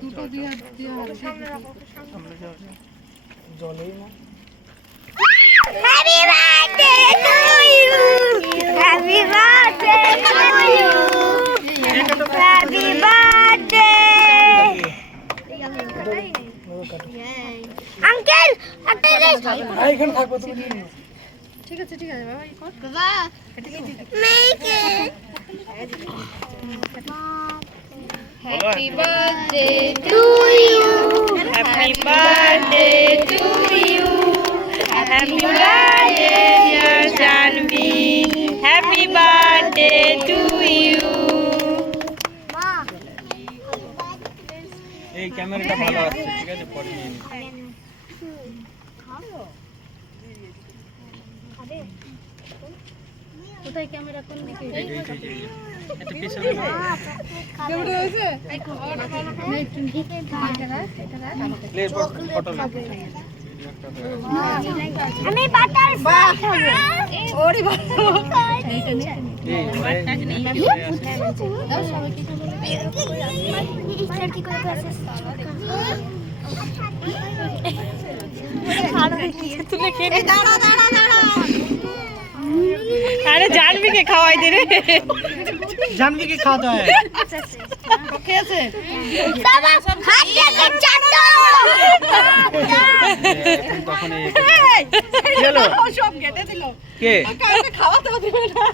দুটো দিয়ে জলেই না। Happy birthday to you. Happy birthday to you. Happy birthday. Uncle, একটা এখানে থাকবো তুমি নিয়ে নিও। ঠিক আছে বাবা এই কর বাবা make it. Happy birthday To you. Happy birthday to you happy birthday dear Janvi happy birthday to you এই ক্যামেরাটা ভালো আসছে, ঠিক আছে, পরে নিয়ে নিই। কোথায় ক্যামেরা কোন দিকে এই একটা পিছনে ক্যামেরা আছে প্লে ফটো আমি বাটারফ্লাই খাবো। ওরে বাবা এইটা নে তুলে খেয়ে দাঁড়া আরে জানবিকে খাওয়াই দে রে জানবি খাওয়াতে হয়। ওকে আছে বাবা হাত থেকে চাটো। তখন এই সব কেটে দিল কে কাউকে খাওয়াতে দিবে না